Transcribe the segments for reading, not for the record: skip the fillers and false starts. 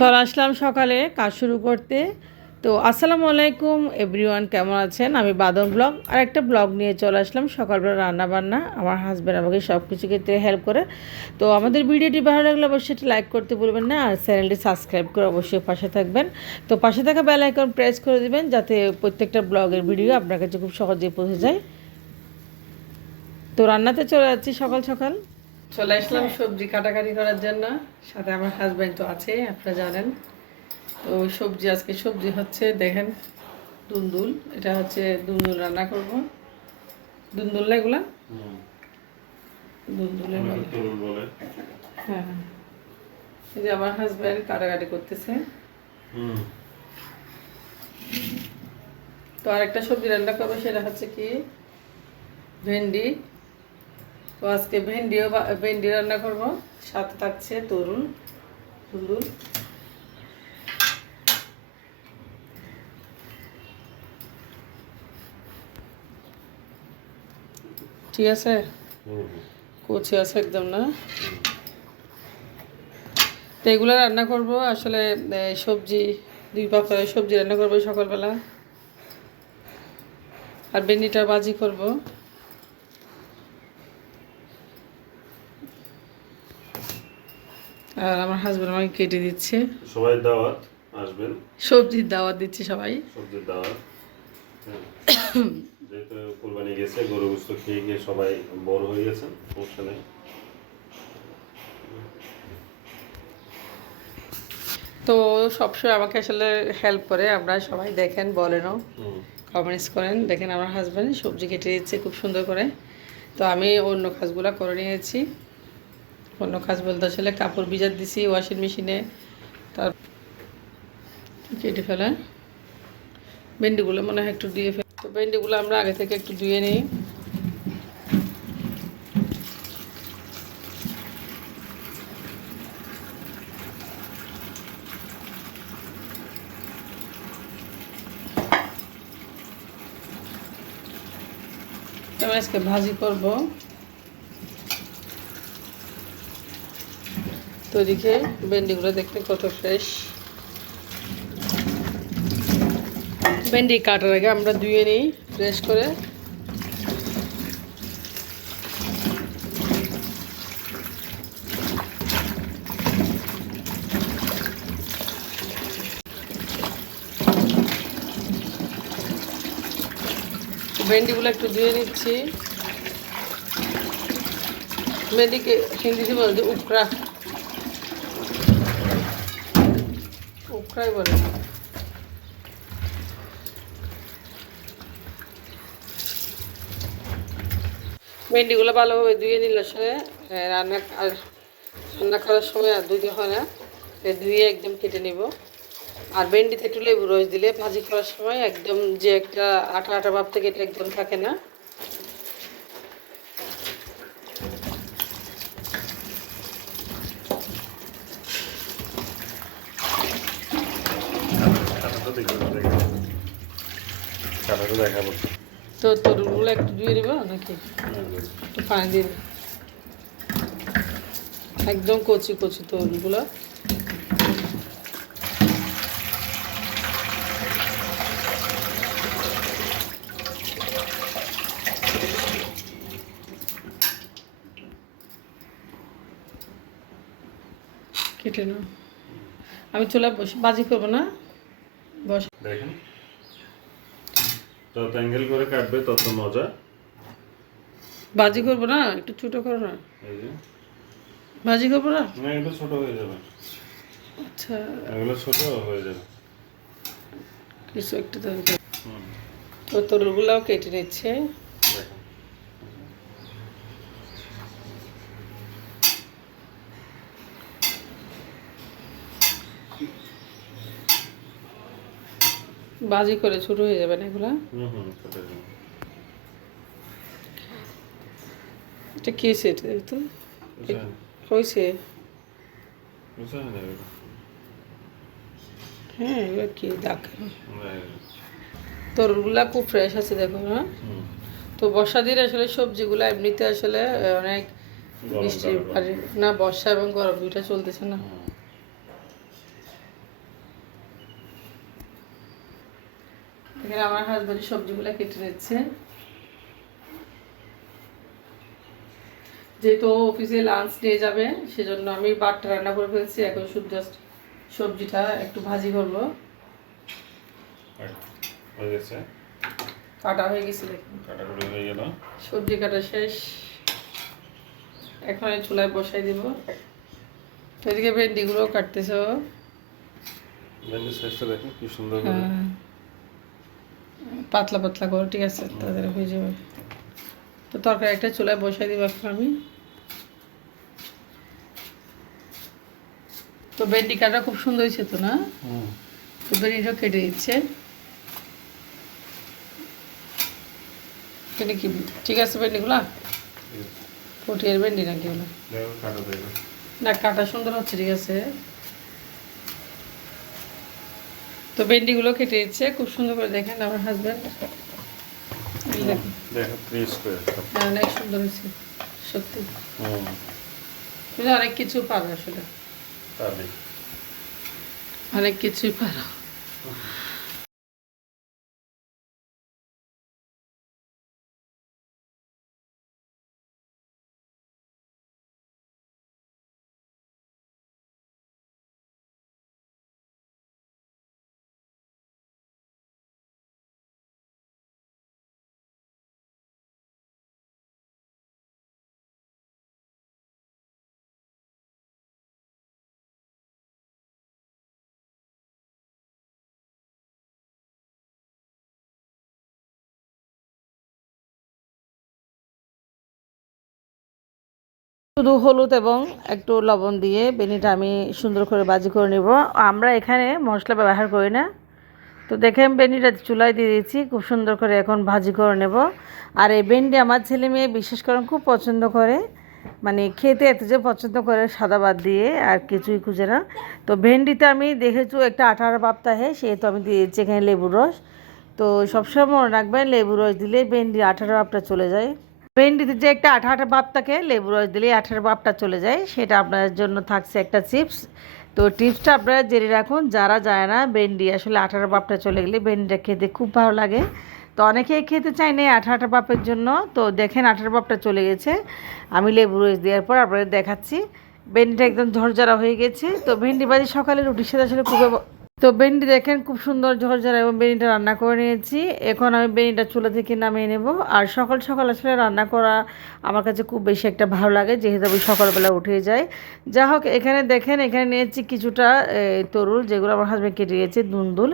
চলে আসলাম সকালে কাজ শুরু করতে। তো আসসালামু আলাইকুম এভরিওয়ান, কেমন আছেন? আমি বাদন ব্লগ আর একটা ব্লগ নিয়ে চলে আসলাম। সকালবেলা রান্না বান্না, আমার হাজব্যান্ড আমাকে সব কিছু ক্ষেত্রে হেল্প করে। তো আমাদের ভিডিওটি ভালো লাগলে অবশ্যই একটি লাইক করতে ভুলবেন না, আর চ্যানেলটি সাবস্ক্রাইব করে অবশ্যই পাশে থাকবেন। তো পাশে থাকা বেল আইকন প্রেস করে দিবেন, যাতে প্রত্যেকটা ব্লগের ভিডিও আপনার কাছে খুব সহজেই পৌঁছে যায়। তো রান্নাতে চলে যাচ্ছি সকাল সকাল। চলে আসলাম সবজি কাটাকাটি করার জন্য, সাথে আমার হাজব্যান্ড তো আছে, আপনারা জানেন। তো সবজি, আজকে সবজি হচ্ছে দেখেন দুন্দুল, এটা হচ্ছে দুন্দুল রান্না করব। দুন্দুল না এগুলা? দুন্দুলের বলে। হ্যাঁ, এই যে আমার হাজব্যান্ড কাটাকাটি করতেছে। তো আরেকটা সবজি রান্না করবো, সেটা হচ্ছে কি ভেন্ডি। তো আজকে ভেন্ডি রান্না করব, সাথে থাকছে তরুণ দুন্দুল। ঠিক আছে, কচি আছে একদম না। তো এগুলো রান্না করব আসলে, সবজি দুই প্রকারের সবজি রান্না করবো সকালবেলা, আর ভেন্ডিটা ভাজি করব। আর আমার হাজব্যান্ড আমাকে কেটে দিচ্ছে। সবাই দাওয়াত আসবেন, সবজির দাওয়াত দিচ্ছে সবাই, সবজির দাওয়াত। যেহেতু কোরবানি গেছে, গরু গোস্ত খেয়ে গিয়ে সবাই বড় হয়ে গেছেন, সমস্যা নেই। তো সবসময় আমাকে আসলে হেল্প করে, আপনারা সবাই দেখেন, বলেনও, কমেন্টস করেন। দেখেন আমার হাজব্যান্ড সবজি কেটে দিচ্ছে খুব সুন্দর করে। তো আমি অন্য কাজগুলো করে নিয়েছি। অন্য কাজ বলতে আসলে কাপড় ভিজাত দিছি ওয়াশিং মেশিনে, তার কেটে ফেলা। ভেন্ডিগুলো মনে হয় একটু ধুয়ে ফেলে, তো ভেন্ডিগুলো আমরা আগে থেকে একটু ধুয়ে নিই। আমি আজকে ভাজি করব। তো এদিকে ভেন্ডিগুলো দেখতে কত ফ্রেশ। ভেন্ডি কাটার আগে আমরা ধুয়ে নিই ফ্রেশ করে। ভেন্ডিগুলো একটু ধুয়ে নিচ্ছি। ভেন্ডিকে হিন্দিতে বলছে উকড়া, উকড়াই বলে। ভেন্ডিগুলো ভালোভাবে ধুয়ে নিলে আসলে রান্না করার সময় আর ধুতে হয় না। ধুয়ে একদম কেটে নিব। আর ভেন্ডিতে একটু লেবু রস দিলে ভাজি করার সময় একদম যে একটা আঠা আঠা ভাব থেকে এটা একদম থাকে না। দেখাবো। তো তরুণগুলো একটু ধুয়ে নিব নাকি, একটু পানি দিয়ে একদম কচি কচি তরুণগুলো। কেটে নাও। আমি চলে বসে বাজি করবো না, বস। দেখেন, যত অ্যাঙ্গেল করে কাটবে তত মজা। বাজি করবো না, একটু ছোট করো না। এই যে ভাজি করবো না, না, এগুলো ছোট হয়ে যাবে। আচ্ছা এগুলো ছোট হয়ে যাবে। কিছু একটু তো তরুণগুলোও কেটে নিচ্ছে। দেখেন, বাজি করে ছোট হয়ে যাবে না এগুলা। ছোট হয়ে যাবে। এটা কি সেট তো হয়েছে? হ্যাঁ, এবার কি দাগ? তরুণগুলা খুব ফ্রেশ আছে দেখো না। তো বর্ষা দিনে আসলে সবজিগুলো এমনিতে আসলে অনেক বৃষ্টি না, বর্ষা এবং গরম দুইটা চলতেছে না। এখানে আমার হাজবেন্ড সবজিগুলো কেটে নিচ্ছে, যেহেতু অফিসে লাঞ্চ নিয়ে যাবে সেজন্য আমি ভাতটা রান্না করে ফেলছি। এখন শুধু জাস্ট সবজিটা একটু ভাজি করবো। হয়ে গেছে, কাটা হয়ে গেছে, দেখুন কাটাকুটি হয়ে গেল, সবজি কাটা শেষ। এখন এই চুলায় বসাই দিব। এদিকে ভেন্ডিগুলো কাটতেছ। ভেন্ডির সাইজটা দেখুন কি সুন্দর করে। হ্যাঁ, পাতলা পাতলা করে, ঠিক আছে, তাদের হয়ে যাবে। তো তরকারি একটা চুলায় বসাই দিব এখন আমি। তো ভেন্ডি কাটা খুব সুন্দর হয়েছে তো, না? তো ভেন্ডিটাও কেটে দিচ্ছে। ভেন্ডি কি ঠিক আছে? ভেন্ডিগুলা পটিয়ার ভেন্ডি নাকি হলো? না, কাটা সুন্দর হচ্ছে, ঠিক আছে। তো ভেন্ডিগুলো কেটে দিচ্ছে খুব সুন্দর করে, দেখেন আমার হাজব্যান্ড। অনেক সুন্দর হয়েছে সত্যি। তুমি অনেক কিছু পারো, আসলে অনেক কিছুই পারো। শুধু হলুদ এবং একটু লবণ দিয়ে বেনিটা আমি সুন্দর করে ভাজি করে নেব। আমরা এখানে মশলা ব্যবহার করি না। তো দেখেন বেনিটা চুলায় দিয়ে দিয়েছি, খুব সুন্দর করে এখন ভাজি করে নেব। আর এই ভেন্ডি আমার ছেলে মেয়ে বিশেষ করে খুব পছন্দ করে, মানে খেতে এত যে পছন্দ করে সাদা ভাত দিয়ে আর কিছুই খুঁজে না। তো ভেন্ডিতে আমি দেখেছি একটা আঠার ভাব থাকে, সেহেতু আমি দিয়েছি এখানে লেবুর রস। তো সবসময় মনে রাখবেন লেবুর রস দিলে ভেন্ডির আঠার ভাবটা চলে যায়। ভেন্ডিতে যে একটা আঠা আঠা ভাব থাকে, লেবু রস দিলেই আঠার ভাবটা চলে যায়। সেটা আপনার জন্য থাকছে একটা চিপস। তো টিপসটা আপনারা জেনে রাখুন, যারা যায় না ভেন্ডি আসলে আঠার ভাবটা চলে গেলে ভেন্ডিটা খেতে খুব ভালো লাগে। তো অনেকেই খেতে চায় না আঠা আঠা ভাবের জন্য। তো দেখেন আঠার ভাবটা চলে গেছে, আমি লেবু রস দেওয়ার পর আপনাদের দেখাচ্ছি। ভেন্ডিটা একদম ঝরঝরা হয়ে গেছে। তো ভেন্ডি ভাজি সকালে রুটির সাথে আসলে খুবই। তো ভেন্ডি দেখেন খুব সুন্দর ঝরঝরা এবং ভেন্ডিটা রান্না করে নিয়েছি। এখন আমি ভেন্ডিটা চুলা থেকে নামিয়ে নেব। আর সকাল সকাল আসলে রান্না করা আমার কাছে খুব বেশি একটা ভালো লাগে, যেহেতু আমি সকালবেলা উঠে যাই। যা হোক, এখানে দেখেন এখানে নিয়েছি কিছুটা তরুল, যেগুলো আমার হাজব্যান্ড কেটে দিয়েছে, দুন্দুল।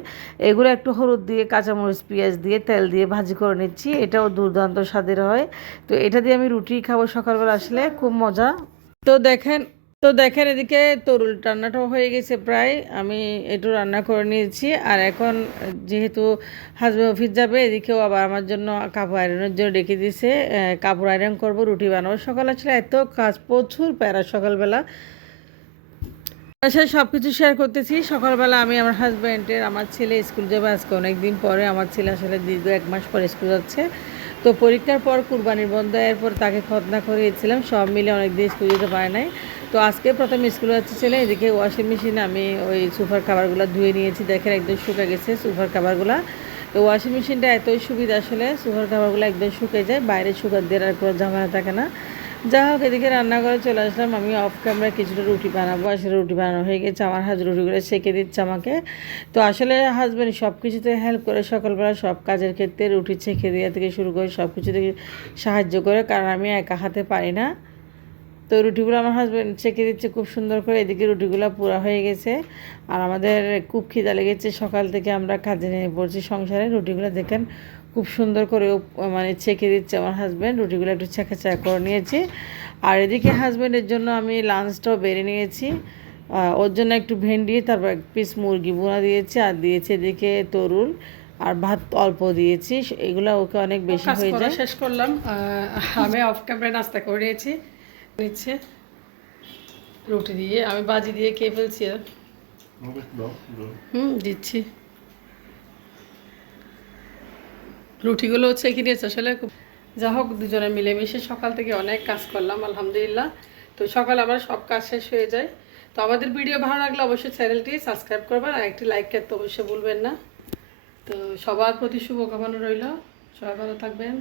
এগুলো একটু হলুদ দিয়ে, কাঁচামরিচ, পেঁয়াজ দিয়ে, তেল দিয়ে ভাজি করে নিচ্ছি। এটাও দুর্দান্ত স্বাদের হয়। তো এটা দিয়ে আমি রুটি খাবো সকালবেলা, আসলে খুব মজা। তো দেখেন এদিকে তরুল রান্নাটাও হয়ে গেছে প্রায়। আমি একটু রান্না করে নিয়েছি। আর এখন যেহেতু হাজব্যান্ড অফিস যাবে, এদিকেও আবার আমার জন্য কাপড় আয়রনের জন্য ডেকে দিয়েছে। কাপড় আয়রন করব, রুটি বানাবো। সকাল আসলে এত কাজ, প্রচুর প্যারা সকালবেলা। আসলে সব কিছু শেয়ার করতেছি। সকালবেলা আমি আমার হাজব্যান্ডের, আমার ছেলে স্কুল যাবে আজকে অনেক দিন পরে। আমার ছেলে আসলে দীর্ঘ 1 মাস পরে স্কুল যাচ্ছে। তো পরীক্ষার পর কুরবানির বন্ধ, এরপর তাকে খতনা করিয়েছিলাম, সব মিলে অনেক দিন স্কুল যেতে পারে নাই। তো আজকে প্রথম স্কুলে যাচ্ছে ছেলে। এদিকে ওয়াশিং মেশিনে আমি ওই সোফার কাভারগুলো ধুয়ে নিয়েছি, দেখেন একদম শুকে গেছে সোফার কাভারগুলো। তো ওয়াশিং মেশিনটা এতই সুবিধা, আসলে সোফার কাভারগুলো একদম শুকে যায়, বাইরে শুকার দেওয়ার আর কোনো ঝামেলা থাকে না। যা হোক, এদিকে রান্নাঘরে চলে আসলাম। আমি অফ ক্যামেরায় কিছুটা রুটি বানাবো। আসলে রুটি বানানো হয়ে গেছে, আমার হাজব্যান্ড রুটিগুলো সেঁকে দিচ্ছে আমাকে। তো আসলে হাজব্যান্ড সব কিছুতে হেল্প করে, সকালবেলা সব কাজের ক্ষেত্রে রুটি ছেঁকে দেওয়া থেকে শুরু করে সব কিছু থেকে সাহায্য করে, কারণ আমি একা হাতে পারি না। তো রুটিগুলো আমার হাজব্যান্ড ছেঁকে দিচ্ছে খুব সুন্দর করে। এদিকে রুটিগুলো পুরা হয়ে গেছে। আর আমাদের খুব খিদা লেগেছে, সকাল থেকে আমরা কাজে নিয়ে পড়ছি সংসারে। রুটিগুলো দেখেন খুব সুন্দর করে মানে ছেঁকে দিচ্ছে আমার হাজব্যান্ড। রুটিগুলো একটু ছেঁকা করে নিয়েছি। আর এদিকে হাজব্যান্ডের জন্য আমি লাঞ্চটাও বেড়ে নিয়েছি। ওর জন্য একটু ভেন্ডি, তারপর 1 পিস মুরগি বোনা দিয়েছি, আর দিয়েছি এদিকে তরুল, আর ভাত অল্প দিয়েছি। এগুলো ওকে অনেক বেশি হয়ে যায়। শেষ করলাম। আমি অফ ক্যামেরায় নাস্তা করে নিয়েছি। নিচ্ছে রুটি দিয়ে, আমি বাজি দিয়ে খেয়ে ফেলছি। দিচ্ছি। রুটিগুলো হচ্ছে কি নিয়েছে আসলে খুব। যা হোক, দুজনে মিলেমিশে সকাল থেকে অনেক কাজ করলাম আলহামদুলিল্লাহ। তো সকাল আবার সব কাজ শেষ হয়ে যায়। তো আমাদের ভিডিও ভালো লাগলে অবশ্যই চ্যানেলটি সাবস্ক্রাইব করবেন, আর একটি লাইক করতে অবশ্যই ভুলবেন না। তো তো সবার প্রতি শুভকামনা রইল, সবাই ভালো থাকবেন।